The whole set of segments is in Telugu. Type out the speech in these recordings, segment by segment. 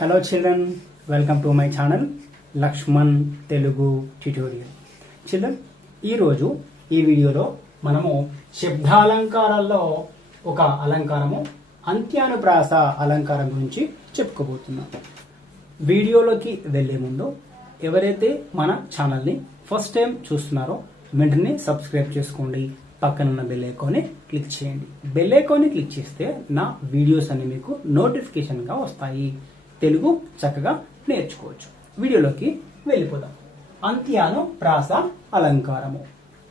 Hello children welcome to my channel Lakshman Telugu tutorial children ఈరోజు ఈ వీడియోలో మనము శబ్దాలంకారాల్లో ఒక అలంకారము అంత్యానుప్రాస అలంకారం గురించి చెప్పుకోబోతున్నాం. వీడియోలోకి వెళ్ళే ముందు ఎవరైతే మన ఛానల్ని ఫస్ట్ టైం చూస్తున్నారో వెంటనే సబ్స్క్రైబ్ చేసుకోండి. పక్కనున్న బెల్ ఐకాన్ని క్లిక్ చేయండి. బెల్ ఐకాన్ని క్లిక్ చేస్తే నా వీడియోస్ అన్ని మీకు నోటిఫికేషన్గా వస్తాయి. తెలుగు చక్కగా నేర్చుకోవచ్చు. వీడియోలోకి వెళ్ళిపోదాం. అంత్యాను ప్రాస అలంకారము.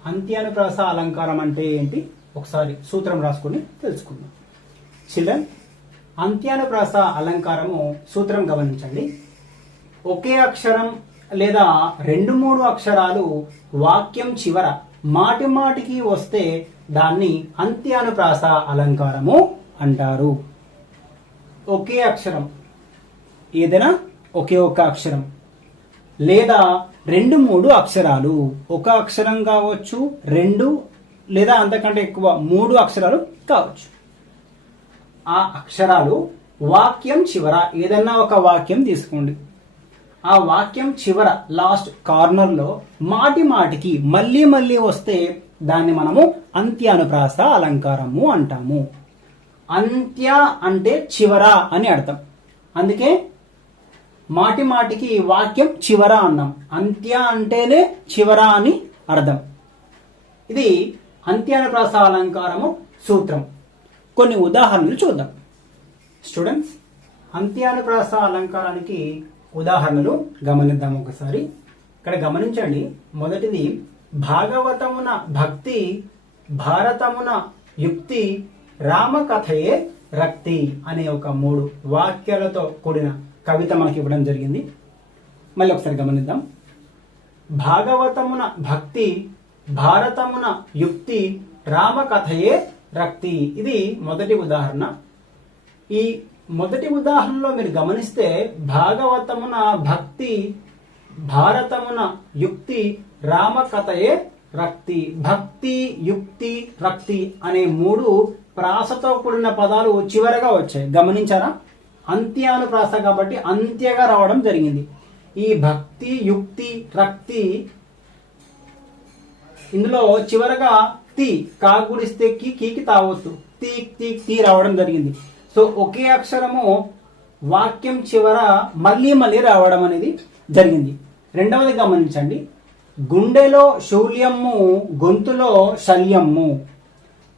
అంత్యాను ప్రాస అలంకారం అంటే ఏంటి? ఒకసారి సూత్రం రాసుకొని తెలుసుకుందాం. చిల్డ్రన్ అంత్యానుప్రాస అలంకారము సూత్రం గమనించండి. ఒకే అక్షరం లేదా రెండు మూడు అక్షరాలు వాక్యం చివర మాటి మాటికి వస్తే దాన్ని అంత్యానుప్రాస అలంకారము అంటారు. ఒకే అక్షరం ఏదైనా ఒకే ఒక అక్షరం. లేదా రెండు మూడు అక్షరాలు. ఒక అక్షరం కావచ్చు రెండు లేదా అంతకంటే ఎక్కువ మూడు అక్షరాలు కావచ్చు. ఆ అక్షరాలు వాక్యం చివర ఏదన్నా ఒక వాక్యం తీసుకోండి. ఆ వాక్యం చివర లాస్ట్ కార్నర్లో మాటి మాటికి మళ్ళీ మళ్ళీ వస్తే దాన్ని మనము అంత్యానుప్రాస అలంకారము అంటాము. అంత్య అంటే చివర అని అర్థం. అందుకే మాటి మాటికి వాక్యం చివర అన్నాం. అంత్య అంటేనే చివర అని అర్థం. ఇది అంత్యానుప్రాస అలంకారము సూత్రం. కొన్ని ఉదాహరణలు చూద్దాం. స్టూడెంట్స్ అంత్యానుప్రాస అలంకారానికి ఉదాహరణలు గమనిద్దాం ఒకసారి. ఇక్కడ గమనించండి మొదటిది భాగవతమున భక్తి భారతమున యుక్తి రామకథయే రక్తి అనే ఒక మూడు వాక్యాలతో కూడిన కవిత మనకి ఇవ్వడం జరిగింది. మళ్ళీ ఒకసారి గమనిద్దాం. భాగవతమున భక్తి భారతమున యుక్తి రామకథయే రక్తి. ఇది మొదటి ఉదాహరణ. ఈ మొదటి ఉదాహరణలో మీరు గమనిస్తే భాగవతమున భక్తి భారతమున యుక్తి రామకథయే రక్తి. భక్తి యుక్తి రక్తి అనే మూడు ప్రాసతో కూడిన పదాలు చివరగా వచ్చాయి. గమనించారా? అంత్యానుప్రాస కాబట్టి అంత్యగా రావడం జరిగింది. ఈ భక్తి యుక్తి రక్తి ఇందులో చివరగా తి కాకుడిస్తే కి కీకి తావొత్తు. తీ తీ తీ రావడం జరిగింది. సో ఒకే అక్షరము వాక్యం చివర మళ్ళీ మళ్ళీ రావడం అనేది జరిగింది. రెండవది గమనించండి. గుండెలో శూల్యము గొంతులో శల్యము.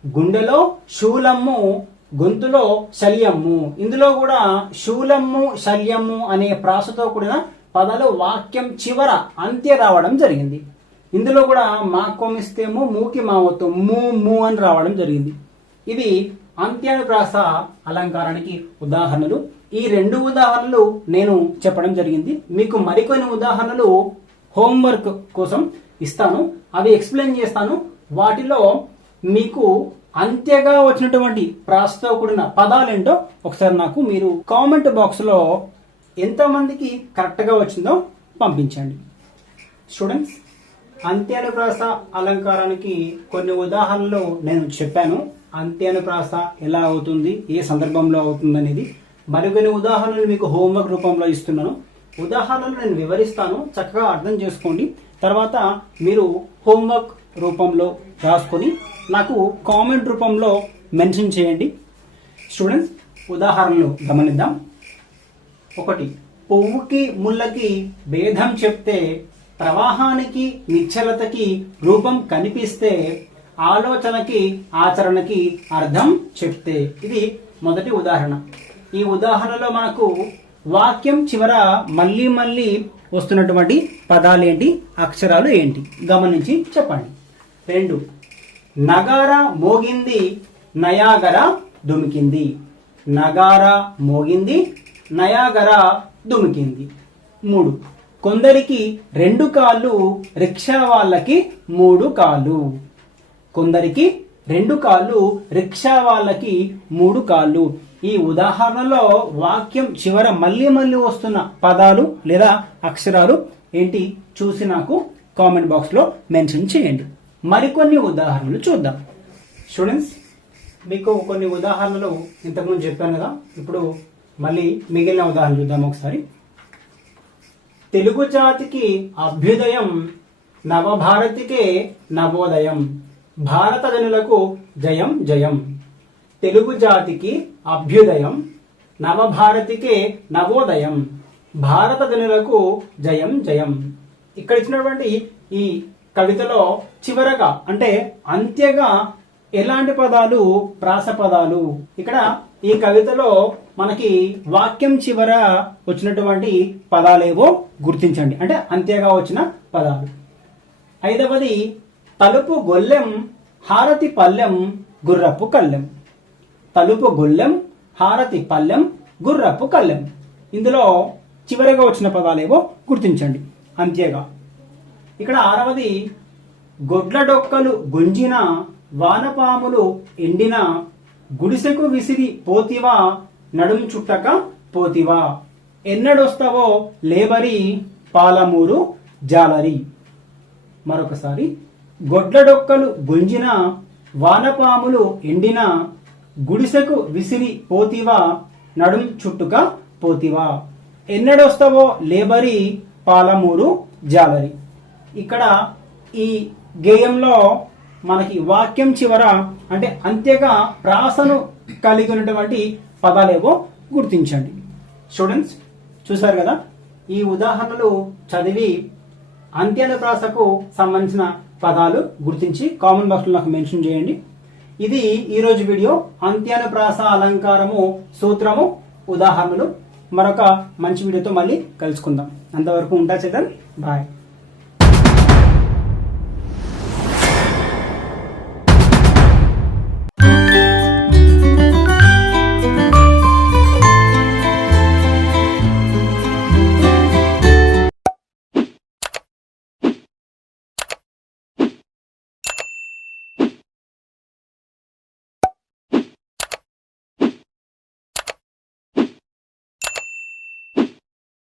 గుండెలో శూలము గొంతులో శల్యము. ఇందులో కూడా శూలము శల్యము అనే ప్రాసతో కూడిన పదాలు వాక్యం చివర అంత్య రావడం జరిగింది. ఇందులో కూడా మా కొమిస్తేమో మూకి మావతో మూ మూ అని రావడం జరిగింది. ఇవి అంత్యానుప్రాస అలంకారానికి ఉదాహరణలు. ఈ రెండు ఉదాహరణలు నేను చెప్పడం జరిగింది. మీకు మరికొన్ని ఉదాహరణలు హోంవర్క్ కోసం ఇస్తాను. అవి ఎక్స్ప్లెయిన్ చేస్తాను. వాటిలో మీకు అంత్యగా వచ్చినటువంటి ప్రాసతో కూడిన పదాలేంటో ఒకసారి నాకు మీరు కామెంట్ బాక్స్లో ఎంతమందికి కరెక్ట్గా వచ్చిందో పంపించండి. స్టూడెంట్స్ అంత్యానుప్రాస అలంకారానికి కొన్ని ఉదాహరణలు నేను చెప్పాను. అంత్యానుప్రాస ఎలా అవుతుంది ఏ సందర్భంలో అవుతుంది అనేది మరికొన్ని ఉదాహరణలు మీకు హోంవర్క్ రూపంలో ఇస్తున్నాను. ఉదాహరణలు నేను వివరిస్తాను చక్కగా అర్థం చేసుకోండి. తర్వాత మీరు హోంవర్క్ రూపంలో రాసుకొని నాకు కామెంట్ రూపంలో మెన్షన్ చేయండి. స్టూడెంట్స్ ఉదాహరణలు గమనిద్దాం. ఒకటి పువ్వుకి ముళ్ళకి భేదం చెప్తే ప్రవాహానికి నిశ్చలతకి రూపం కనిపిస్తే ఆలోచనకి ఆచరణకి అర్థం చెప్తే. ఇది మొదటి ఉదాహరణ. ఈ ఉదాహరణలో మనకు వాక్యం చివర మళ్ళీ మళ్ళీ వస్తున్నటువంటి పదాలు ఏంటి అక్షరాలు ఏంటి? గమనించి చెప్పండి. రెండు. నగార మోగింది నయాగర దుమికింది. నగార మోగింది నయాగర దుమికింది. మూడు. కొందరికి రెండు కాళ్ళు రిక్షా వాళ్ళకి మూడు కాళ్ళు. కొందరికి రెండు కాళ్ళు రిక్షా వాళ్ళకి మూడు కాళ్ళు. ఈ ఉదాహరణలో వాక్యం చివర మళ్ళీ మళ్ళీ వస్తున్న పదాలు లేదా అక్షరాలు ఏంటి? చూసి నాకు కామెంట్ బాక్స్లో మెన్షన్ చేయండి. మరికొన్ని ఉదాహరణలు చూద్దాం. స్టూడెంట్స్ మీకు కొన్ని ఉదాహరణలు ఇంతకుముందు చెప్పాను కదా. ఇప్పుడు మళ్ళీ మిగిలిన ఉదాహరణ చూద్దాం ఒకసారి. తెలుగు జాతికి అభ్యుదయం నవభారతికే నవోదయం భారతజనులకు జయం జయం. తెలుగు జాతికి అభ్యుదయం నవభారతికే నవోదయం భారతజనులకు జయం జయం. ఇక్కడ ఇచ్చినటువంటి ఈ కవితలో చివరగా అంటే అంత్యగా ఎలాంటి పదాలు? ప్రాస పదాలు. ఇక్కడ ఈ కవితలో మనకి వాక్యం చివర వచ్చినటువంటి పదాలేవో గుర్తించండి. అంటే అంత్యగా వచ్చిన పదాలు. ఐదవది తలుపు గొల్లెం హారతి పల్లెం గుర్రపు కళ్ళెం. తలుపు గొల్లెం హారతి పల్లెం గుర్రపు కళ్ళెం. ఇందులో చివరగా వచ్చిన పదాలేవో గుర్తించండి. అంత్యగా. ఇక్కడ ఆరవది గొడ్ల డొక్కలు గుంజిన వానపాములు ఎండిన గుడిసెకు విసిరి పోతివా నడుం చుట్టక పోతివా. ఎన్నడొస్తావో లేబరి పాలమూరు జాలరి. మరొకసారి గొడ్ల డొక్కలు గుంజిన వానపాములు ఎండిన గుడిసెకు విసిరి పోతివా నడుం చుట్టుక పోతివా. ఎన్నడొస్తావో లేబరి పాలమూరు జాలరి. ఇక్కడ ఈ గేయంలో మనకి వాక్యం చివర అంటే అంతేగా ప్రాసను కలిగి ఉన్నటువంటి పదాలేవో గుర్తించండి. స్టూడెంట్స్ చూసారు కదా? ఈ ఉదాహరణలు చదివి అంత్యానుప్రాసకు సంబంధించిన పదాలు గుర్తించి కామన్ బాక్స్లో నాకు మెన్షన్ చేయండి. ఇది ఈరోజు వీడియో అంత్యానుప్రాస అలంకారము సూత్రము ఉదాహరణలు. మరొక మంచి వీడియోతో మళ్ళీ కలుసుకుందాం. అంతవరకు ఉంటా చేద్దాం బాయ్.